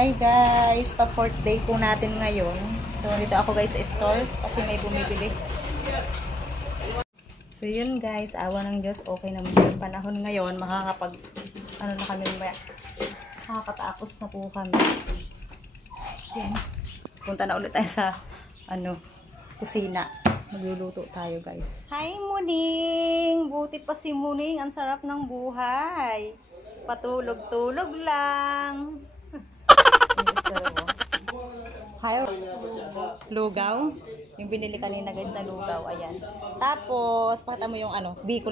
Hi guys, pa-4th day po natin ngayon. So dito ako guys sa store kasi may bumibili. So yun guys, awa ng Diyos, okay naman yung panahon ngayon. Makakapag, ano na kami, makakatapos na po kami. Yan. Punta na ulit tayo sa, kusina. Magluluto tayo guys. Hi Muning! Buti pa si Muning, ang sarap ng buhay. Patulog-tulog lang. Hi, lugaw. Yung binili kanina guys na lugaw, ayan. Tapos, pakita mo yung biko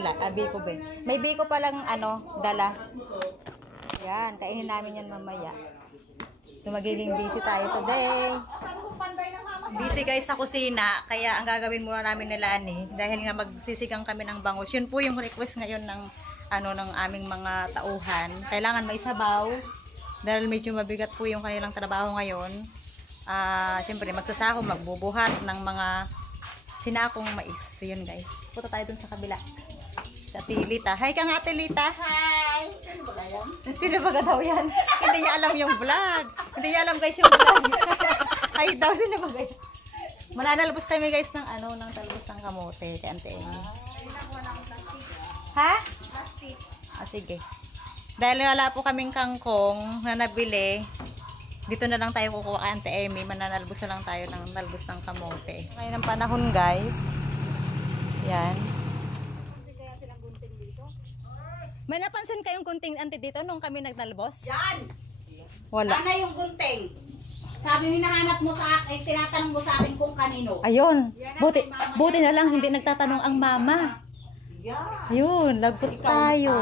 be. May biko palang dala. Yan, kainin namin yan mamaya. So, magiging busy tayo today. Busy guys sa kusina, kaya ang gagawin muna namin nila dahil nga magsisigang kami ng bangus. Yun po yung request ngayon ng ng aming mga tauhan. Kailangan may sabaw dahil medyo mabigat po yung kanilang trabaho ngayon. Syempre magsasako, magbubuhat ng mga sinakong mais. So yun guys, punta tayo dun sa kabila sa Tilita. Hi kang Ate Lita. Hi! Sino ba yan? Sino ba daw yan? Hindi niya alam yung vlog. Hindi niya alam guys yung vlog. Ay daw, sino ba guys? Mananalbos kami guys ng ng talbos ng kamote kay Ante Amy. Ha? Plastic. Sige. Dahil wala po kaming kangkong na nabili, dito na lang tayo kukuha kay Ante Amy. Mananalbos na lang tayo ng talbos ng kamote. Ngayon ang panahon guys. Yan. May napansin kayong gunting Ante dito nung kami nagnalbos? Yan! Wala. Ano yung gunting? Sabi hinahanap mo sa akin, tinatanong mo sa akin kung kanino. Ayun. Buti na lang hindi nagtatanong ang mama. Yeah. Yun, lagot tayo.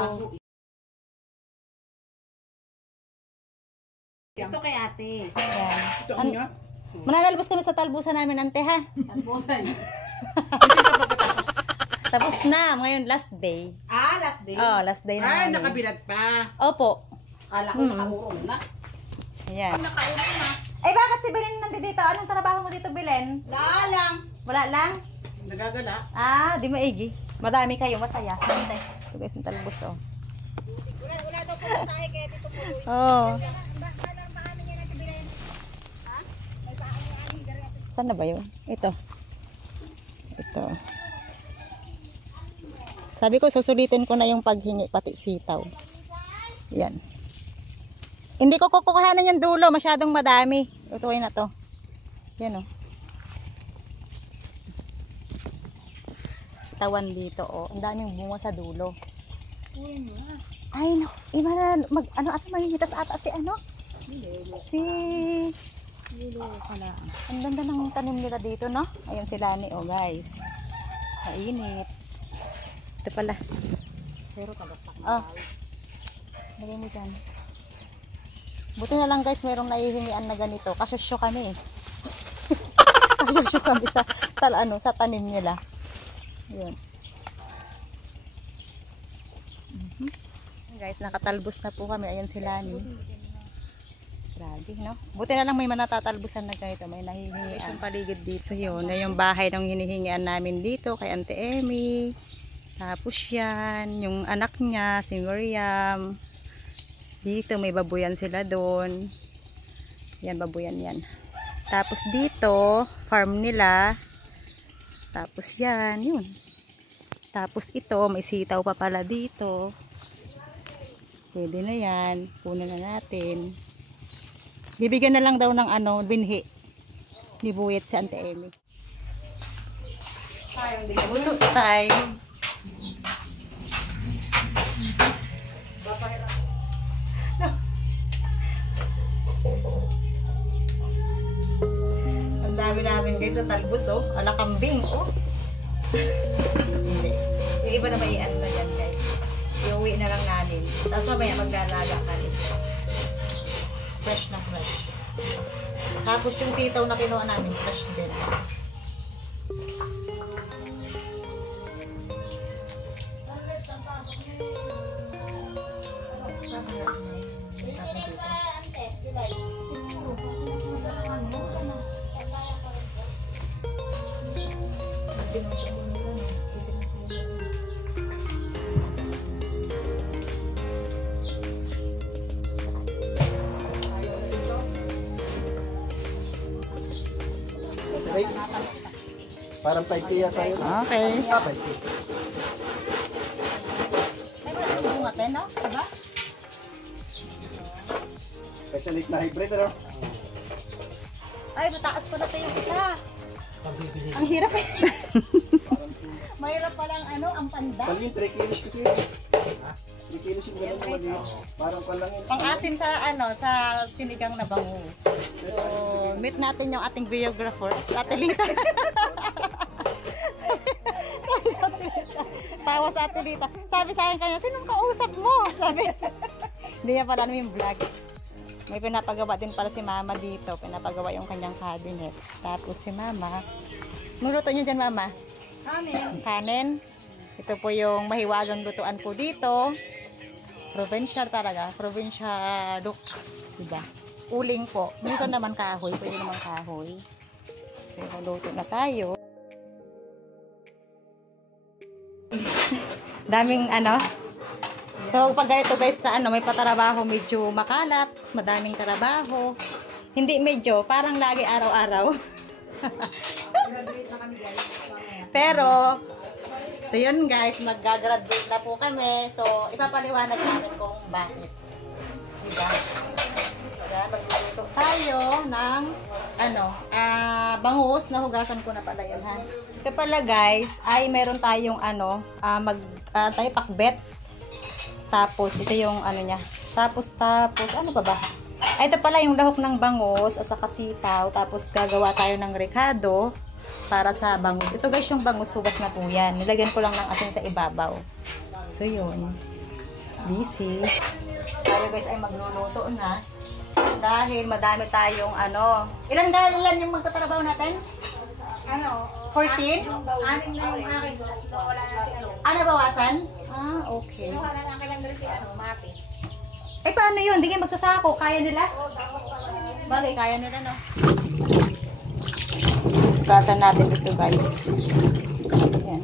Ito kay ate. Ayan. Mananalbos kami sa talbusan namin, Ante, ha? Talbusan. Tapos na, ngayon last day. Last day? Oh, last day na namin. Nakabilat pa. Opo. Kala ko nakaurong na. Ayan. Nakaurong na. Ay, bakit si Belen nandito? Anong trabaho mo dito, Belen? Wala lang. Wala lang? Nagagala. Di maigi. Madami kayo, masaya. Ito guys, yung talbos, oh. Wala daw po masahe kaya dito po. Oh. Saan na ba yun? Ito. Sabi ko, susulitin ko na yung paghingi pati sitaw. Yan. Hindi ko kukuhanan yung dulo. Masyadong madami. Lutuin na to. Yan o. Tawan dito o. Ang daming bunga sa dulo. Ay no. Iba na. Mahihitas ata si Si... Ang ganda ng tanim nila dito, no? Ayan sila ni guys. Mainit. Ito pala. Pero tagapak. Lagay mo dyan. Buti na lang guys, mayroong naihingian na ganito. Kasyosyo kami. Kasyosyo kami sa sa tanim nila. Yun. Guys, nakatalbos na po kami. Ayan sila ni. Grabe, no? Buti na lang may manatatalbusan na ganito. May nahihingian. Yung paligid dito. So yun, na yung bahay ng hinihingian namin dito kay Ante Amy. Tapos yan, yung anak niya, si Miriam. Dito, may babuyan sila doon. Yan, babuyan yan. Tapos dito, farm nila. Tapos yan, yun. Tapos ito, may sitaw pa pala dito. Pwede na yan. Puno na natin. Bibigyan na lang daw ng binhi. Nibuyet si Ante Amy. Buto tayo. Ang dami namin guys sa talbos ala kambing Hindi. Yung iba na may na yan guys. Iuwi na lang namin. Tapos mamaya maglalaga kami. Fresh na fresh. Tapos yung sitaw na kinuha namin fresh din. Parang 5K yata yun. Okay. 5K. Ay, wala yung bunga tayo, no? Diba? Specialist na hybrid, ano? Ay, mataas pa na tayo yung isa. Ang hirap eh. Mahirap palang ano, ang panda. Pag yung 3 kilos kasi yun. 3 kilos yung ganun na maliit. Parang palang yun. Pang-asim sa ano, sa sinigang na bangus. So, meet natin yung ating videographer, Ate Lita. Tawa sa Ate Lita. Sabi sa akin kanina, sinong kausap mo? Sabi. Hindi niya pala namin yung vlog. May pinapagawa din pala si Mama dito. Pinapagawa yung kanyang cabinet. Tapos si Mama. Luto niyo dyan, Mama? Kanin. Kanin. Ito po yung mahiwagang lutuan po dito. Provincial talaga. Provincial look. Diba? Uling po. Minsan naman kahoy. Pwede naman kahoy. So, luto na tayo. Daming ano. So, pag ganito guys na ano, may patrabaho, medyo makalat, madaming trabaho. Hindi medyo, parang lagi araw-araw. Pero, so yun guys, mag-graduate na po kami. So, ipapaliwanag namin kung bakit. Diba? Kaya magluluto tayo ng ano, bangus, nahugasan ko na pala yun ha. Ito pala guys, ay meron tayong ano, tayo pakbet. Tapos, ito yung ano niya. Tapos, ano pa ba? Ay, ito pala yung lahok ng bangus, at saka sitaw. Tapos, gagawa tayo ng rekado para sa bangus. Ito guys, yung bangus, hugas na po yan. Nilagyan ko lang ng asin sa ibabaw. So, yun. Busy. Tayo guys ay magluluto na. Dahil madami tayong ano. Ilan yung magtatrabaho natin? Ano? 14? Anim na yung akin. Wala na si ano. Ano, bawasan? Ah, okay. Wala na akin lang si ano, Mati. Eh, paano yun? Hindi kayo magsasako. Kaya nila? Bagay, kaya nila, no? Basan natin ito, guys. Ayan.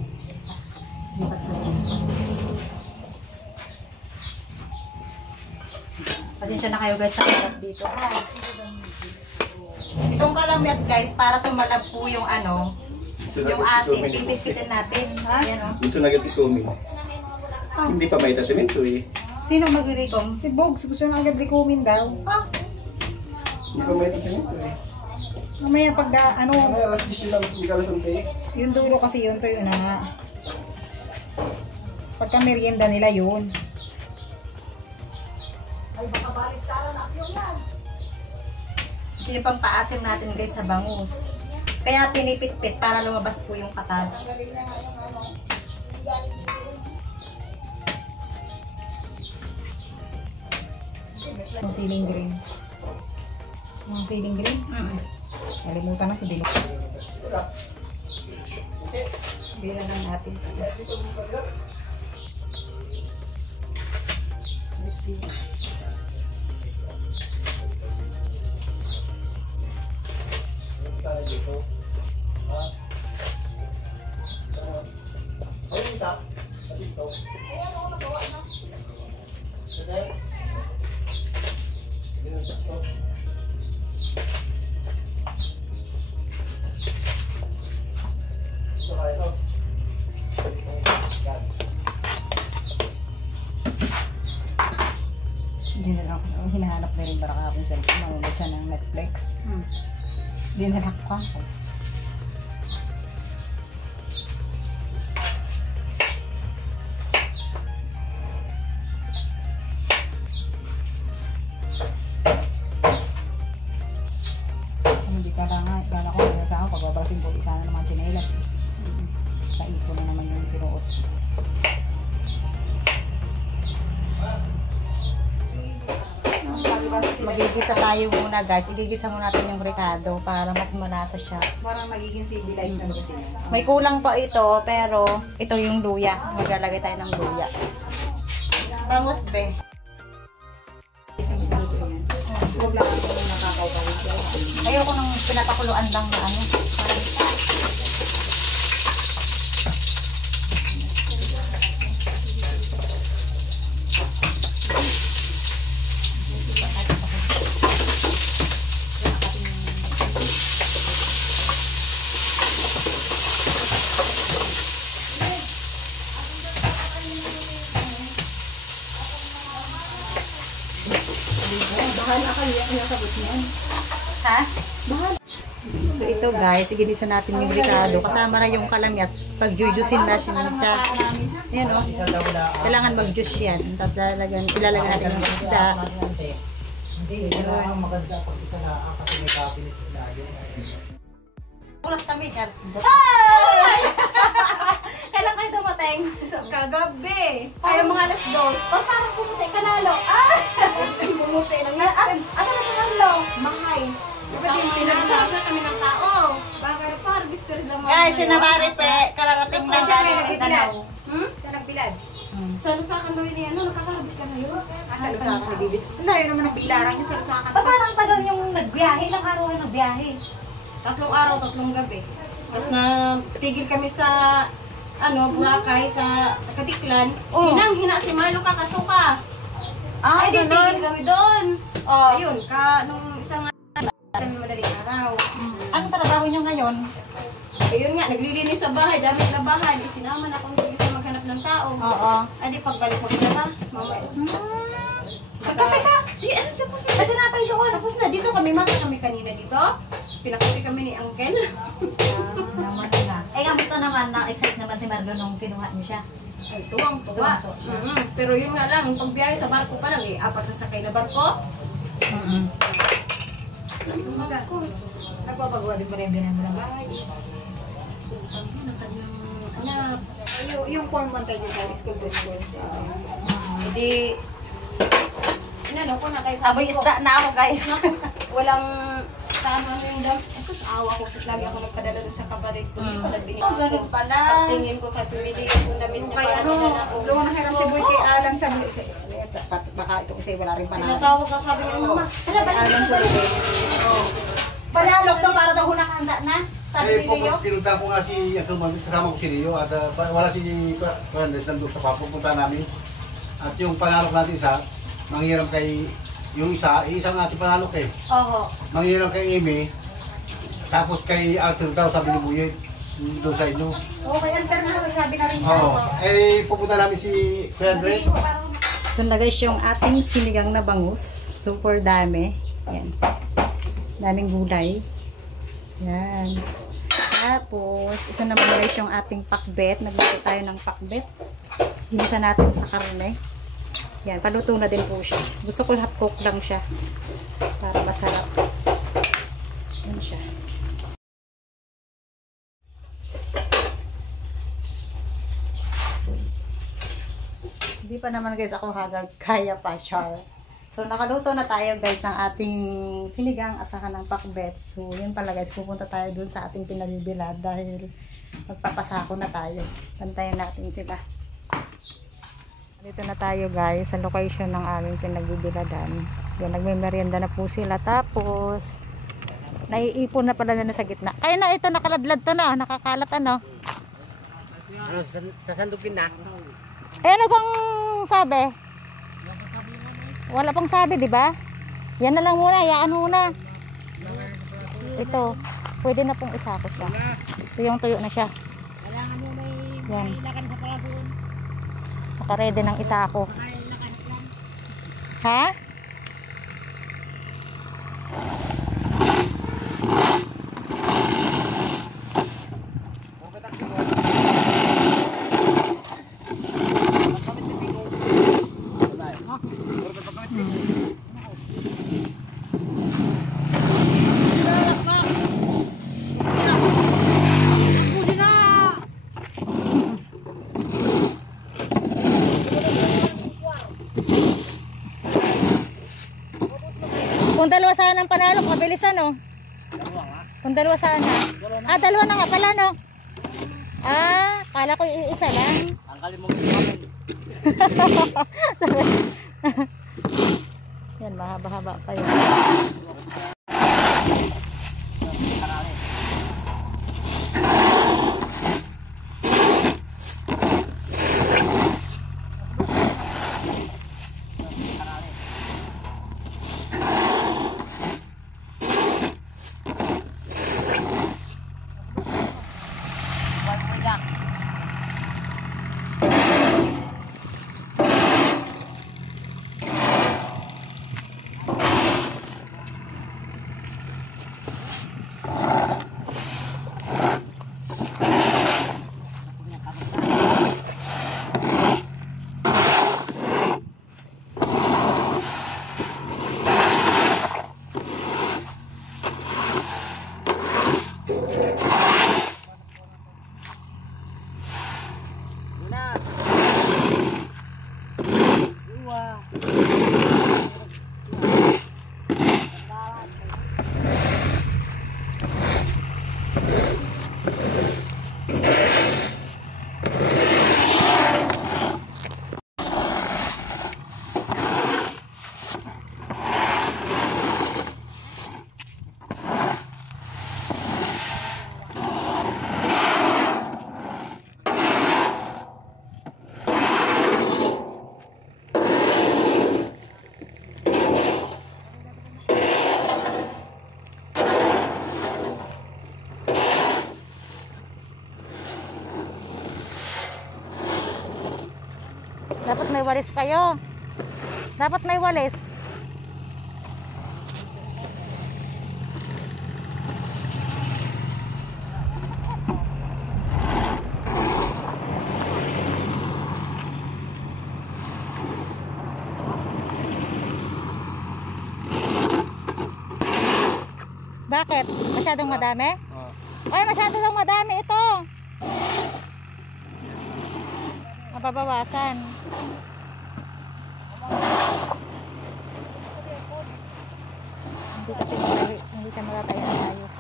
Pasensya na kayo, guys, sa harap dito. Ha? Itong kalamyas, guys, para tumalab po yung ano, yung asim. Pipit-pitin natin. Ayan, o. Gusto na agad ikumin. Hindi pa may tasimento eh. Sino maglilikom? Si Bogs, gusto na agad likumin daw. Ah, Hindi pa may tasimento eh. Mamaya pag ano, Ay, alas 10 lang, hindi ka alas 11. yung dulo kasi yun, tuyo na. Pagka merienda nila yun. ay, baka baliktaran na yun yan. Ito yung pampaasim natin, guys, sa bangus. Kaya pinipit-pit para lumabas po yung katas. Yung feeling green. Yung feeling green? Nalimutan na si Dino. Bila lang natin. Let's see. Hindi na lang ako. Hinahanap na rin para kahapon siya. Manonood siya ng Netflix. Hindi na lang ako. Hindi pa lang nga. Kala ko na sa ako. Pagbabasin ko, isa na naman chinelas. Sa ipo na naman yung sinuot. Magigisa tayo muna, guys. Igigisa muna natin yung rekado para mas malasa siya. Parang magiging civilized na kasi. May kulang pa ito, pero ito yung luya. Maglalagay tayo ng luya. Bangus, be. Huwag lang ako nakakawalik. Ayoko nang pinapakuluan lang na ano. Bahala ka yung sagot niyan. Ha? So ito guys, iginisan natin yung ricado. Kasama na yung kalamyas. Pag-jujusin na siya. Yan o. Kailangan mag-juice yan. Tapos ilalagyan natin yung isda. Ulat kami, Char. Kailan kayo dumating? Kagabi. Kaya mga alas 2. Parang pumuti, kanalo. Bumuti na nga. Ano na sa kanalo? Mahay. Sinasarap na kami ng tao. Baka nagpa-harvester lang mga. Guys, sinamaripe, kararating na galing ng Tanaw. Sa nagbilad. Sa Lusakan daw yun yan. Nakaka-harvest ka na yun. Sa Lusakan nagbibit. Layo naman ang bilaran yung sa Lusakan. Parang tagal yung nagbiyahe. Ilang araw na nagbiyahe. 3 araw, 3 gabi. Tapos na tigil kami sa Boracay sa Katiklan. Hinang-hina si Milo kakasuka. Ay, di tigil kami doon. Ayun, nung isang kami madaling araw. Anong trabaho nyo ngayon? Ayun nga, naglilinis sa bahay, damit na bahay. Sinama na akong tigil sa maghanap ng tao. Oo. Ay, di pagbalik mo na ba? Mamaya. Magkape ka! Sige, tapos na. Ay, tinapay doon. Tapos na. Dito kami, mata kami kanina dito. Pinakapi kami ni Uncle. Naman na. Eh, kamusta naman? Na-excite naman si Marlo nung kinuha niyo siya. Ay, tuwang-tuwa. Pero yun nga lang, pagbiyahe sa barko pa lang, 4 na sakay na barko. Nagpapagawa din pa rin binan mo ng bahay. Yung form 1 tayo sa school to school. Hindi, inano ko na kayo sabi Aboy isda na ako guys. walang tama yung dam. Ito sa awa ko, lagi ako nagpadala dun sa kapatid ko. Ganun pala. Tingin ko kay pumili yung damit niya para padala ko. Gawa na hiram si Boy kay Alan sa baka ito kasi wala rin panalo. Tinatawag ka sabi niya, Mama, tala ba Alan sa Boy. Panalog to para daw nakahanda na. Sabi Eh, ni Rio. pinunta ko nga si Uncle Mamis, kasama ko si Rio at wala si Fernandez nandun sa papupunta namin. At yung panalok natin isa, manghiram kay yung isang ating panalok eh. Oo. Manghiram kay Amy, tapos kay Arthur daw sabi ni Buyet, doon sa inyo. Okay, alter na sabi na rin siya. Oo. Eh, pupunta namin si Kuya Andres. Ito na guys yung ating sinigang na bangus. Super dami. Yan. Daming gulay. Yan. Tapos, ito naman guys yung ating pakbet. Nagluto tayo ng pakbet. Hinisa natin sa karne. Yan, paluto na din po siya. Gusto ko half cook lang siya. Para masarap. Yan siya. Hindi pa naman guys ako hagag kaya pa, char. So nakaluto na tayo guys ng ating sinigang at saka ng pakbet. So yun pala guys, pupunta tayo dun sa ating pinagbibilad dahil magpapasako na tayo. Pantayan natin sila. Dito na tayo guys sa location ng aming pinagbibiladan. Yan, nagme-merienda na po sila. Tapos naiipon na pala na sa gitna. Kaya na ito, nakaladlad to na, nakakalat ano. Ano, sasandukin na? Eh ano bang sabi? Wala pang sabi, di ba? Yan na lang muna, hayaan muna. Ito, pwede na pong isako siya. Tuyong-tuyo na siya. Yan. Naka-ready ng isako. Ha? Kung dalawa sana ang panalo, kabilisan no? Kung dalawa sana. Ah, dalawa na nga pala no? Ah, kala ko isa lang. Ang kalimutan mo. Yan, mahaba-haba pa yun. Dapat may walis kayo. Dapat may walis. Bakit? Masyadong madami? Ay, masyado lang madami ito. Mababawasan. Hindi kasi hindi siya matataya ng ayos.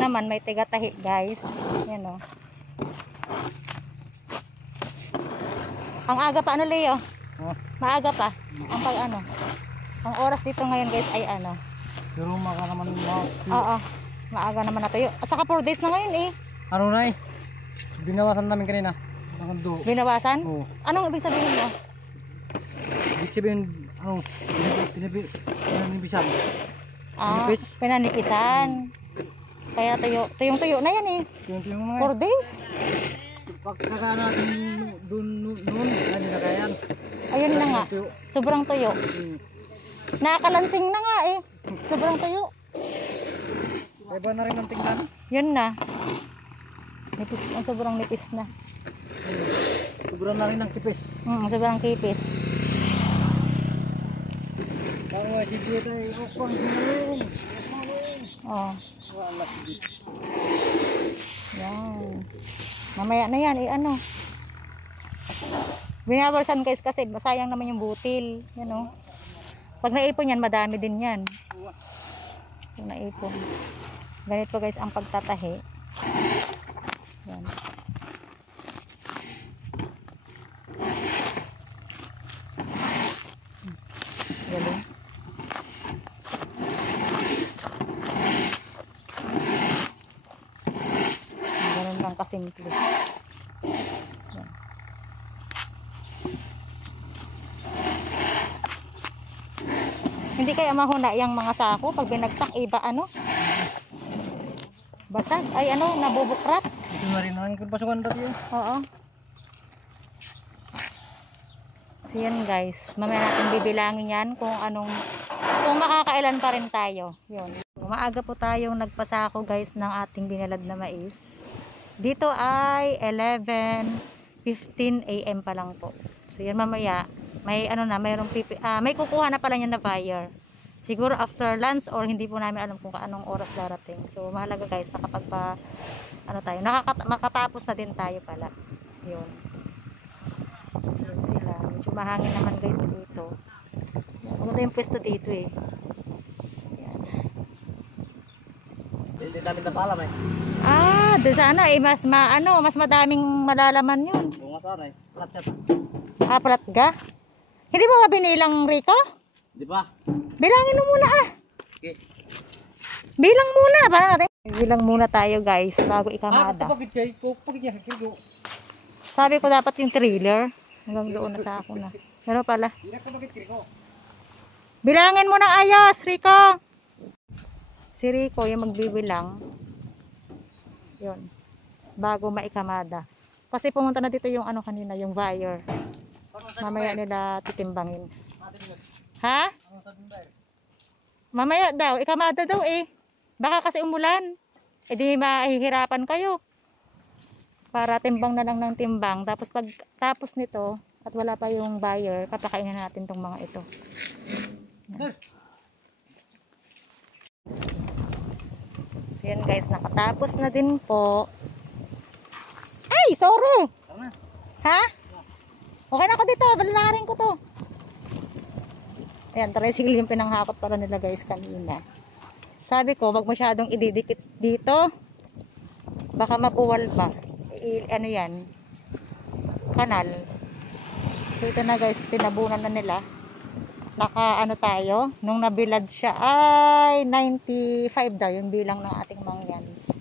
Naman may tiga-tahi guys. Yan o. Ang aga pa ano Leo? Maaga pa. Ang pag ano. Ang oras dito ngayon guys ay ano. Pero maka naman Oo. Maaga naman na tayo. Saka 4 days na ngayon eh. Ano na eh? Binawasan namin kanina. Binawasan? Oo. Anong ibig sabihin mo? Ibig sabihin, ano, pinanibisan. Pinanipisan. Kaya tuyong-tuyo na yan eh. Yung 4 days? Pagkaka natin noon, hindi na kaya yan. Ayun na nga. Sobrang tuyo. Nakakalansing na nga eh. Sobrang tuyo. Iba na rin ang tingnan. Yun na. Nipis, sobrang nipis na. Sobrang na rin ang kipis. Sobrang kipis. Parang si Jeta ay upang hinayin. Oh. Yan. Mamaya na yan, ano. Binabalsan guys kasi masayang naman yung butil. Yan o. Pag naipon yan, madami din yan. Pag naipon. Ganito guys ang pagtatahi. Yan. Galing. Ganun lang kasimple. Yan. Hindi kaya mahuna yung mga sako pag binagsak iba ano? Basag ay ano, nabubukrat. Ito na rin ang pasukan dati eh. Oo. So yan guys, mamaya natin bibilangin yan kung makakailan pa rin tayo. Yun. Maaga po tayong nagpasako guys ng ating binalad na mais. Dito ay 11:15 AM pa lang po. So yan mamaya, may may kukuha na pala yan na buyer. Siguro after lunch or hindi po namin alam kung anong oras darating. So mahalaga guys, makatapos na din tayo pala. Yun. Yun sila. Medyo mahangin naman guys dito. Maganda yung pwesto dito eh. Yan. Hindi namin napalam eh. Doon sana eh, mas madaming malalaman yun. Oo nga sana eh. Plat siya. Plat ka? Hindi mo ba binilang Rico? Di ba? Bilangin mo muna Okay. Bilang muna para natin. Bilang muna tayo guys bago ikamada. Bakit kayo? Sabi ko dapat yung trailer. Hanggang doon na sa ako na. Pero pala. Bilangin mo ng ayos, Rico. Si Rico yung magbibilang. Yun. Bago maikamada. Kasi pumunta na dito yung kanina, yung buyer. Mamaya nila titimbangin. Ha? Mamaya daw, ikamada daw eh. Baka kasi umulan. E di mahihirapan kayo. Para timbang na lang ng timbang. Tapos pag tapos nito, at wala pa yung buyer, papakainin natin tong mga ito. Yan. So yan guys, nakatapos na din po. Ay, sorry! Ha? Okay na ako dito, balalarin ko to. Ayan, tricycle yung pinanghakot para nila guys kanina. Sabi ko, wag masyadong ididikit dito. Baka mapuwal pa. Ano yan? Kanal. So ito na guys, tinabunan na nila. ano tayo, nung nabilad siya ay 95 daw yung bilang ng ating mangyanis.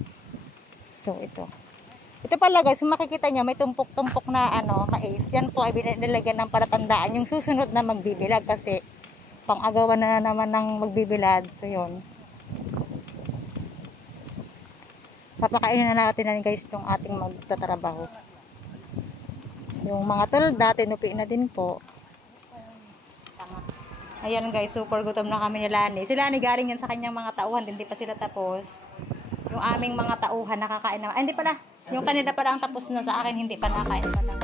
So ito pala guys, kung makikita nyo may tumpok-tumpok na mais, yan po ay binilagyan ng palatandaan yung susunod na magbibilad, kasi pang-agawan na naman ng magbibilad. So yun, papakainin na natin guys itong ating magtatrabaho. Yung mga tulda, tinupi na din po. Ayan guys, super gutom na kami ni Lani. Si Lani galing yan sa kanyang mga tauhan, hindi pa sila tapos. Yung aming mga tauhan nakakain na. Ay, hindi pala. Yung kanina pala ang tapos na, sa akin hindi pa nakain pa lang.